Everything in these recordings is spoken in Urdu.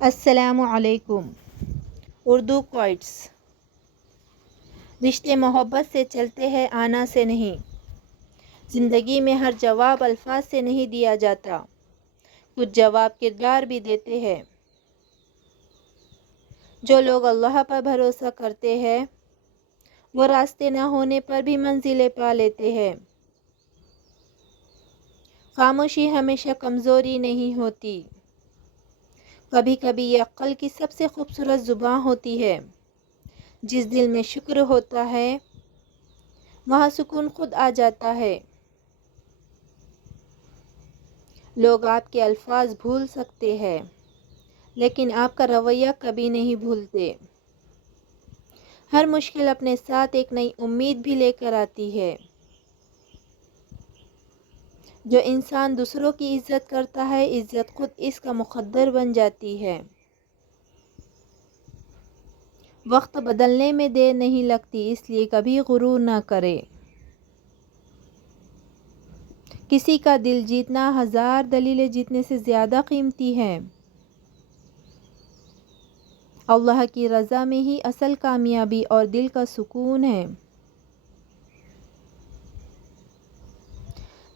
السلام علیکم۔ اردو کوئٹس۔ رشتے محبت سے چلتے ہیں، آنا سے نہیں۔ زندگی میں ہر جواب الفاظ سے نہیں دیا جاتا، کچھ جواب کردار بھی دیتے ہیں۔ جو لوگ اللہ پر بھروسہ کرتے ہیں وہ راستے نہ ہونے پر بھی منزلیں پا لیتے ہیں۔ خاموشی ہمیشہ کمزوری نہیں ہوتی، کبھی کبھی یہ عقل کی سب سے خوبصورت زبان ہوتی ہے۔ جس دل میں شکر ہوتا ہے وہاں سکون خود آ جاتا ہے۔ لوگ آپ کے الفاظ بھول سکتے ہیں لیکن آپ کا رویہ کبھی نہیں بھولتے۔ ہر مشکل اپنے ساتھ ایک نئی امید بھی لے کر آتی ہے۔ جو انسان دوسروں کی عزت کرتا ہے، عزت خود اس کا مقدر بن جاتی ہے۔ وقت بدلنے میں دیر نہیں لگتی، اس لیے کبھی غرور نہ کرے۔ کسی کا دل جیتنا ہزار دلیلیں جیتنے سے زیادہ قیمتی ہے۔ اللہ کی رضا میں ہی اصل کامیابی اور دل کا سکون ہے۔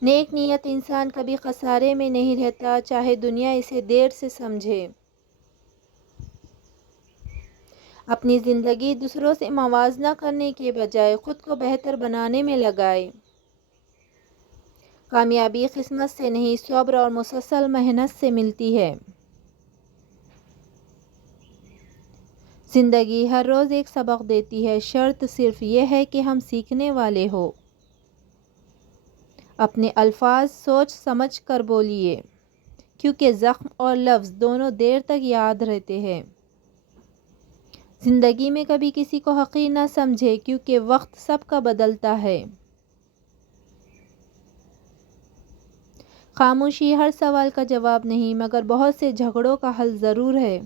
نیک نیت انسان کبھی خسارے میں نہیں رہتا، چاہے دنیا اسے دیر سے سمجھے۔ اپنی زندگی دوسروں سے موازنہ کرنے کے بجائے خود کو بہتر بنانے میں لگائے۔ کامیابی قسمت سے نہیں، صبر اور مسلسل محنت سے ملتی ہے۔ زندگی ہر روز ایک سبق دیتی ہے، شرط صرف یہ ہے کہ ہم سیکھنے والے ہو۔ اپنے الفاظ سوچ سمجھ کر بولیے، کیونکہ زخم اور لفظ دونوں دیر تک یاد رہتے ہیں۔ زندگی میں کبھی کسی کو حقیر نہ سمجھے، کیونکہ وقت سب کا بدلتا ہے۔ خاموشی ہر سوال کا جواب نہیں، مگر بہت سے جھگڑوں کا حل ضرور ہے۔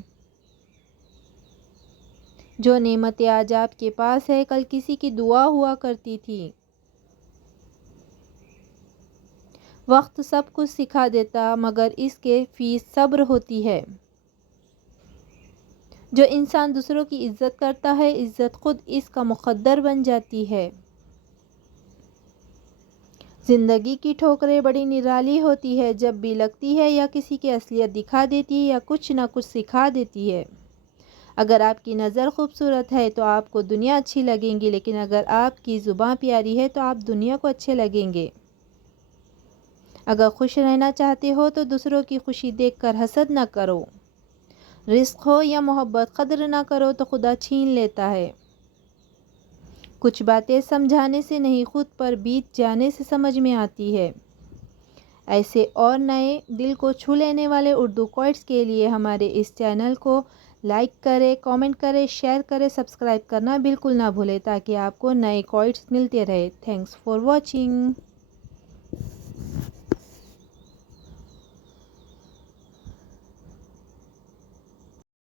جو نعمتیں آج آپ کے پاس ہے کل کسی کی دعا ہوا کرتی تھی۔ وقت سب کچھ سکھا دیتا مگر اس کے فیس صبر ہوتی ہے۔ جو انسان دوسروں کی عزت کرتا ہے، عزت خود اس کا مقدر بن جاتی ہے۔ زندگی کی ٹھوکریں بڑی نرالی ہوتی ہے، جب بھی لگتی ہے یا کسی کی اصلیت دکھا دیتی ہے یا کچھ نہ کچھ سکھا دیتی ہے۔ اگر آپ کی نظر خوبصورت ہے تو آپ کو دنیا اچھی لگیں گی، لیکن اگر آپ کی زبان پیاری ہے تو آپ دنیا کو اچھے لگیں گے۔ اگر خوش رہنا چاہتے ہو تو دوسروں کی خوشی دیکھ کر حسد نہ کرو۔ رزق ہو یا محبت، قدر نہ کرو تو خدا چھین لیتا ہے۔ کچھ باتیں سمجھانے سے نہیں، خود پر بیت جانے سے سمجھ میں آتی ہے۔ ایسے اور نئے دل کو چھو لینے والے اردو کوئٹس کے لیے ہمارے اس چینل کو لائک کریں، کامنٹ کریں، شیئر کریں، سبسکرائب کرنا بالکل نہ بھولیں تاکہ آپ کو نئے کوئٹس ملتے رہے۔ Thanks for watching.